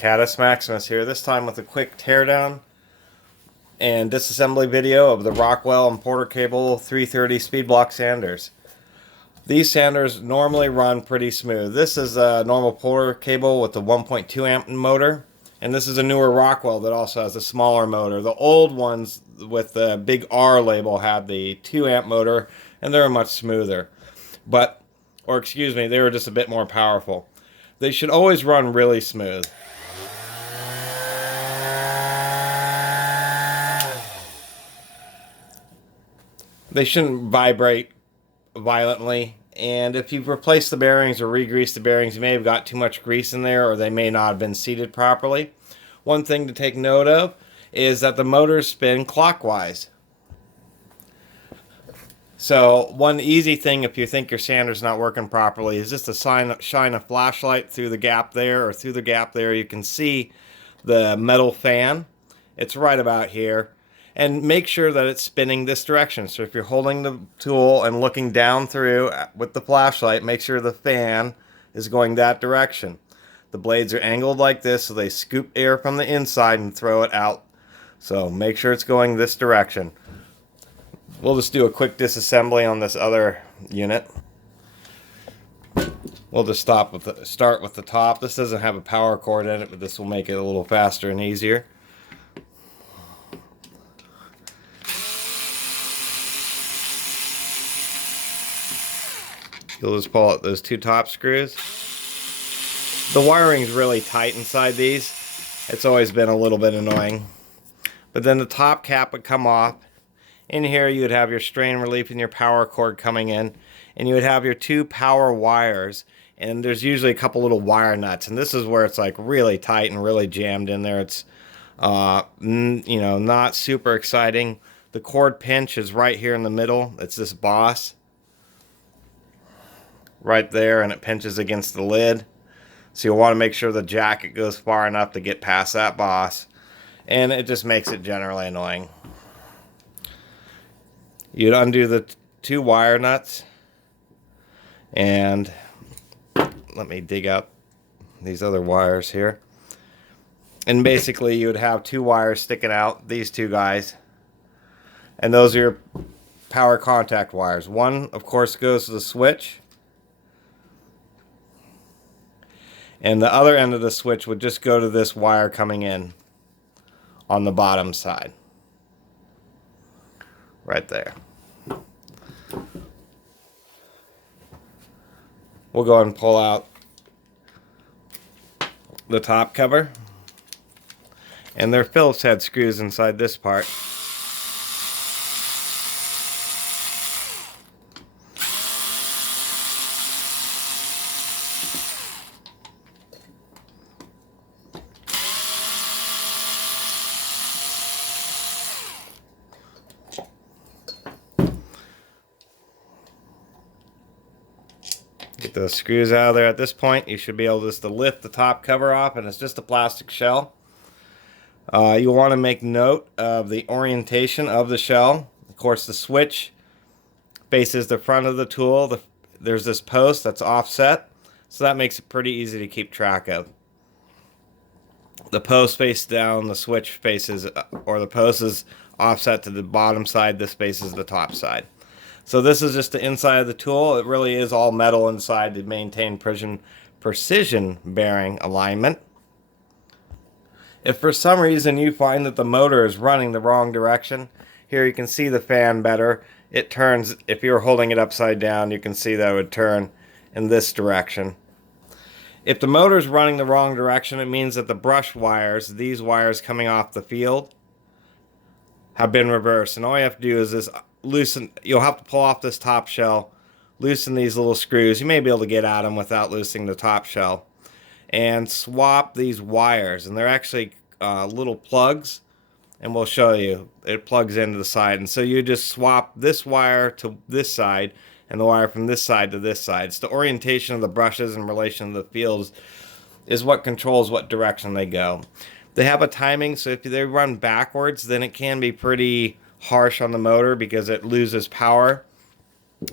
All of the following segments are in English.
Catus Maximus here, this time with a quick teardown and disassembly video of the Rockwell and Porter Cable 330 speed block sanders. These sanders normally run pretty smooth. This is a normal Porter cable with the 1.2 amp motor, and this is a newer Rockwell that also has a smaller motor. The old ones with the big R label had the 2 amp motor, and they're much smoother. They were just a bit more powerful. They should always run really smooth. They shouldn't vibrate violently, and if you've replaced the bearings or re-greased the bearings, you may have got too much grease in there, or they may not have been seated properly. One thing to take note of is that the motors spin clockwise. So one easy thing if you think your sander's not working properly is just to shine a flashlight through the gap there, or through the gap there you can see the metal fan. It's right about here. And make sure that it's spinning this direction. So if you're holding the tool and looking down through with the flashlight, make sure the fan is going that direction. The blades are angled like this, so they scoop air from the inside and throw it out. So make sure it's going this direction. We'll just do a quick disassembly on this other unit. We'll just start with the top. This doesn't have a power cord in it, but this will make it a little faster and easier. You'll just pull out those two top screws. The wiring's really tight inside these. It's always been a little bit annoying. But then the top cap would come off. In here you would have your strain relief and your power cord coming in, and you would have your two power wires, and there's usually a couple little wire nuts, and this is where it's like really tight and really jammed in there. It's not super exciting. The cord pinch is right here in the middle. It's this boss right there, and it pinches against the lid, so you'll want to make sure the jacket goes far enough to get past that boss, and it just makes it generally annoying. You'd undo the two wire nuts, and let me dig out these other wires here, and basically you would have two wires sticking out, these two guys, and those are your power contact wires. One of course goes to the switch, and the other end of the switch would just go to this wire coming in on the bottom side. Right there. We'll go ahead and pull out the top cover. And there are Phillips head screws inside this part. Get those screws out of there. At this point, you should be able just to lift the top cover off, and it's just a plastic shell. You'll want to make note of the orientation of the shell. Of course, the switch faces the front of the tool. There's this post that's offset, so that makes it pretty easy to keep track of. The post faces down, the switch faces, or the post is offset to the bottom side, this faces the top side. So this is just the inside of the tool. It really is all metal inside to maintain precision bearing alignment. If for some reason you find that the motor is running the wrong direction, here you can see the fan better. It turns, if you're holding it upside down, you can see that it would turn in this direction. If the motor is running the wrong direction, it means that the brush wires, these wires coming off the field, have been reversed. And all you have to do is this loosen. You'll have to pull off this top shell, loosen these little screws. You may be able to get at them without loosening the top shell, and swap these wires. And they're actually little plugs, and we'll show you. It plugs into the side, and so you just swap this wire to this side and the wire from this side to this side. It's the orientation of the brushes in relation to the fields is what controls what direction they go. They have a timing, so if they run backwards, then it can be pretty harsh on the motor because it loses power.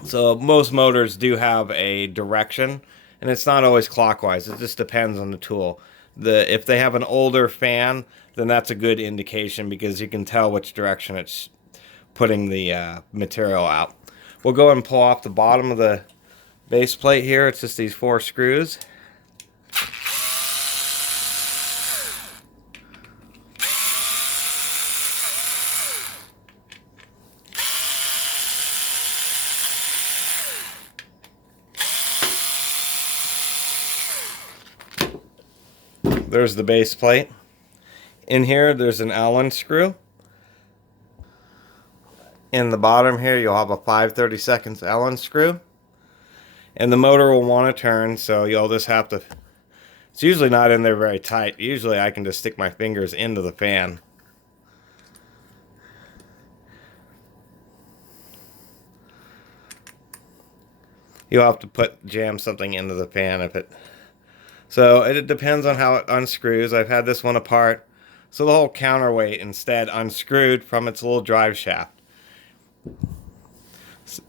So most motors do have a direction, and it's not always clockwise. It just depends on the tool. if they have an older fan, then that's a good indication because you can tell which direction it's putting the material out. We'll go and pull off the bottom of the base plate here. It's just these 4 screws. There's the base plate. In here, there's an Allen screw. In the bottom here, you'll have a 5/32 Allen screw. And the motor will want to turn, so you'll just have to... It's usually not in there very tight. Usually I can just stick my fingers into the fan. You'll have to jam something into the fan if it... So it depends on how it unscrews. I've had this one apart. So the whole counterweight instead unscrewed from its little drive shaft.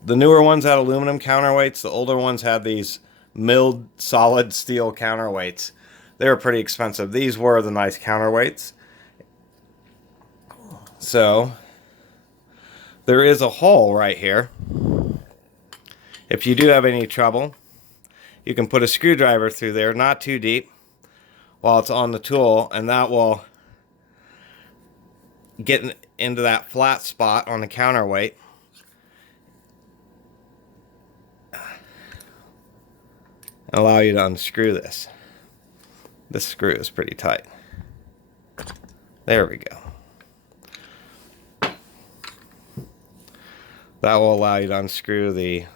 The newer ones had aluminum counterweights. The older ones had these milled solid steel counterweights. They were pretty expensive. These were the nice counterweights. So there is a hole right here. If you do have any trouble, you can put a screwdriver through there, not too deep, while it's on the tool, and that will get into that flat spot on the counterweight. And allow you to unscrew this. This screw is pretty tight. There we go. That will allow you to unscrew the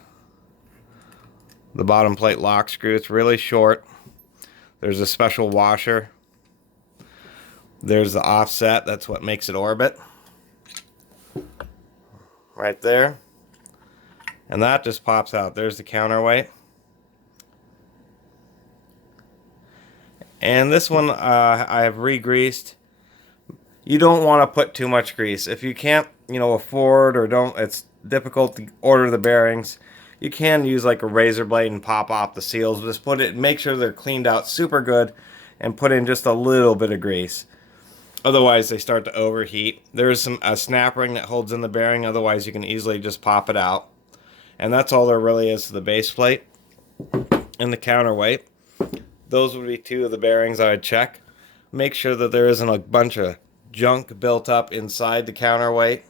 bottom plate lock screw. It's really short. There's a special washer. There's the offset. That's what makes it orbit. Right there. And that just pops out. There's the counterweight. And this one I have re-greased. You don't want to put too much grease. If you can't, afford or it's difficult to order the bearings, you can use like a razor blade and pop off the seals. Just make sure they're cleaned out super good and put in just a little bit of grease. Otherwise they start to overheat. There's a snap ring that holds in the bearing. Otherwise you can easily just pop it out. And that's all there really is to the base plate and the counterweight. Those would be 2 of the bearings I would check. Make sure that there isn't a bunch of junk built up inside the counterweight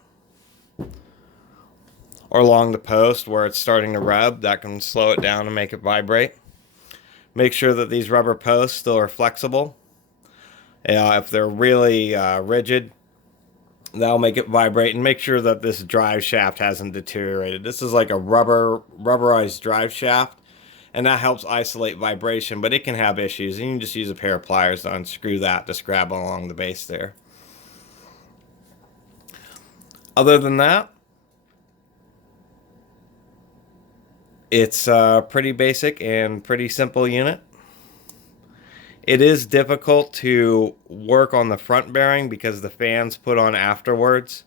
or along the post where it's starting to rub. That can slow it down and make it vibrate. Make sure that these rubber posts still are flexible. If they're really rigid, that'll make it vibrate. And make sure that this drive shaft hasn't deteriorated. This is like a rubberized drive shaft. And that helps isolate vibration, but it can have issues. And you can just use a pair of pliers to unscrew that to scrab along the base there. Other than that, it's a pretty basic and pretty simple unit. It is difficult to work on the front bearing because the fan's put on afterwards.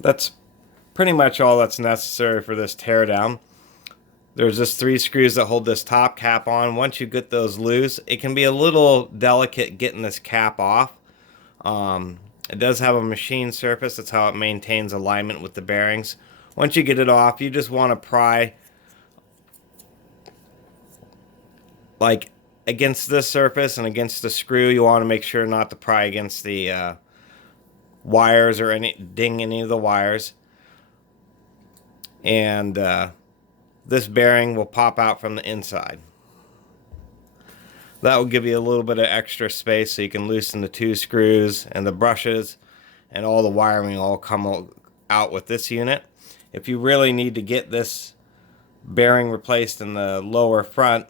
That's pretty much all that's necessary for this teardown. There's just 3 screws that hold this top cap on. Once you get those loose, it can be a little delicate getting this cap off. It does have a machine surface. That's how it maintains alignment with the bearings. Once you get it off, you just want to pry like against this surface and against the screw. You want to make sure not to pry against the wires or ding any of the wires. And this bearing will pop out from the inside. That will give you a little bit of extra space so you can loosen the 2 screws and the brushes, and all the wiring will all come out with this unit. If you really need to get this bearing replaced in the lower front,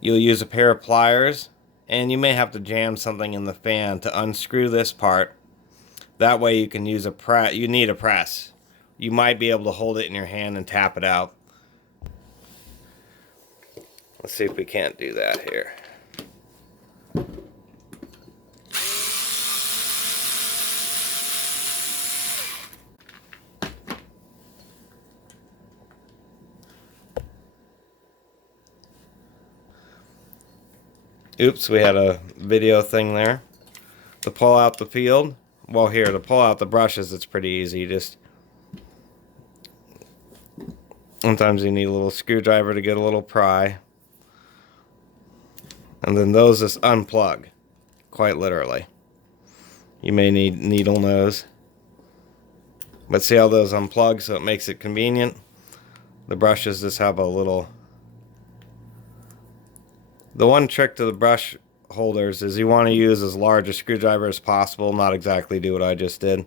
you'll use a pair of pliers, and you may have to jam something in the fan to unscrew this part. That way you can use a press. You need a press. You might be able to hold it in your hand and tap it out. Let's see if we can't do that here. Oops, we had a video thing there. To pull out the field, well, here, to pull out the brushes, it's pretty easy. You just, sometimes you need a little screwdriver to get a little pry. And then those just unplug, quite literally. You may need needle nose. But see how those unplug, so it makes it convenient. The brushes just have a little... The one trick to the brush holders is you want to use as large a screwdriver as possible, not exactly do what I just did.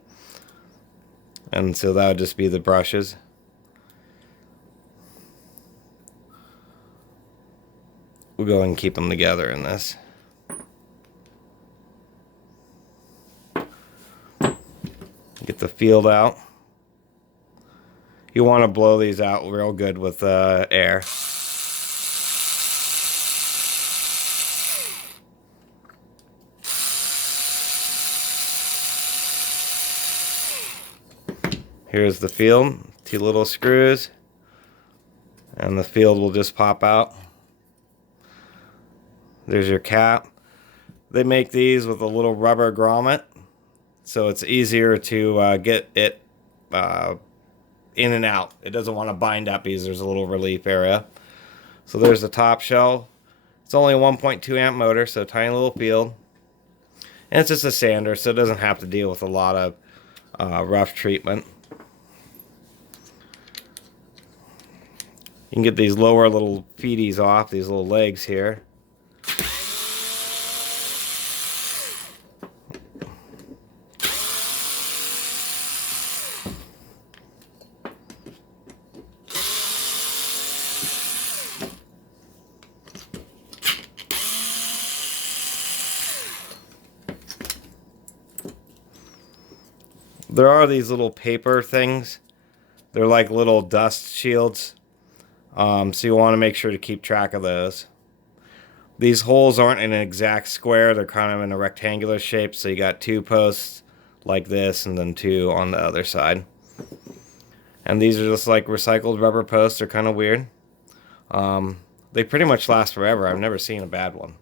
And so that would just be the brushes. We'll go ahead and keep them together in this. Get the field out. You want to blow these out real good with air. Here's the field, 2 little screws, and the field will just pop out. There's your cap. They make these with a little rubber grommet, so it's easier to get it in and out. It doesn't want to bind up because there's a little relief area. So there's the top shell. It's only a 1.2 amp motor, so tiny little field. And it's just a sander, so it doesn't have to deal with a lot of rough treatment. You can get these lower little feeties off, these little legs here. There are these little paper things. They're like little dust shields. So you want to make sure to keep track of those. These holes aren't in an exact square. They're kind of in a rectangular shape. So you got 2 posts like this and then 2 on the other side. And these are just like recycled rubber posts. They're kind of weird. They pretty much last forever. I've never seen a bad one.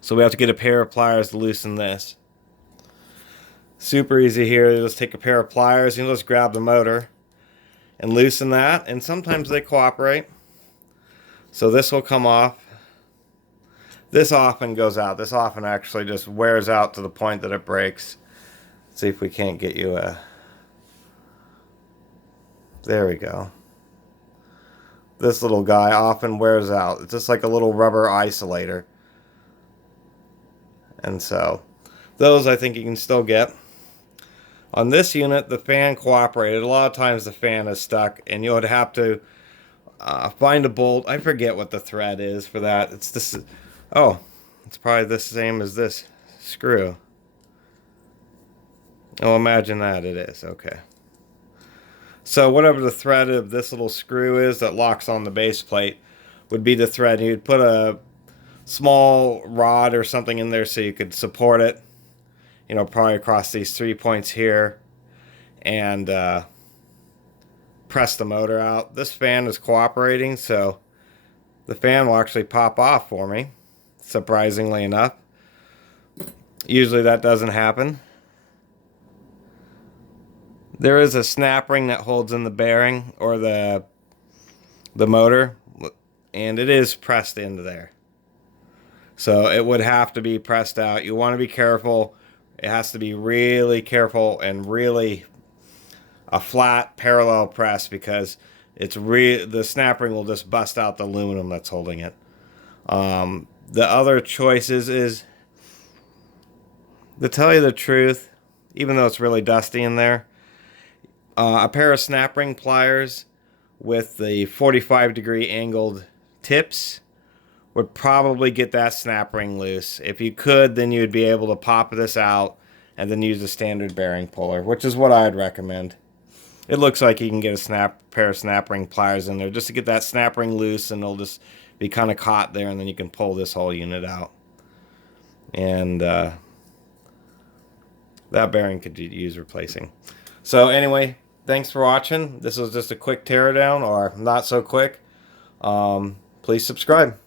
So we have to get a pair of pliers to loosen this. Super easy here. You just take a pair of pliers. You just grab the motor and loosen that, and sometimes they cooperate. So this will come off. This often goes out. This often actually just wears out to the point that it breaks. Let's see if we can't get you a... There we go. This little guy often wears out. It's just like a little rubber isolator. And so, those I think you can still get. On this unit, the fan cooperated. A lot of times the fan is stuck, and you would have to find a bolt. I forget what the thread is for that. It's this. Oh, it's probably the same as this screw. Oh, imagine that it is. Okay. So whatever the thread of this little screw is that locks on the base plate would be the thread. You'd put a small rod or something in there so you could support it. You know, probably across these 3 points here, and press the motor out. This fan is cooperating, so the fan will actually pop off for me, surprisingly enough. Usually that doesn't happen. There is a snap ring that holds in the bearing or the motor, and it is pressed into there. So it would have to be pressed out. You want to be careful. It has to be really careful and really a flat parallel press, because it's the snap ring will just bust out the aluminum that's holding it. The other choices is, to tell you the truth, even though it's really dusty in there, a pair of snap ring pliers with the 45-degree angled tips would probably get that snap ring loose. If you could, then you'd be able to pop this out and then use a standard bearing puller, which is what I'd recommend. It looks like you can get a pair of snap ring pliers in there just to get that snap ring loose, and it'll just be kind of caught there, and then you can pull this whole unit out. And that bearing could use replacing. So anyway, thanks for watching. This was just a quick teardown, or not so quick. Please subscribe.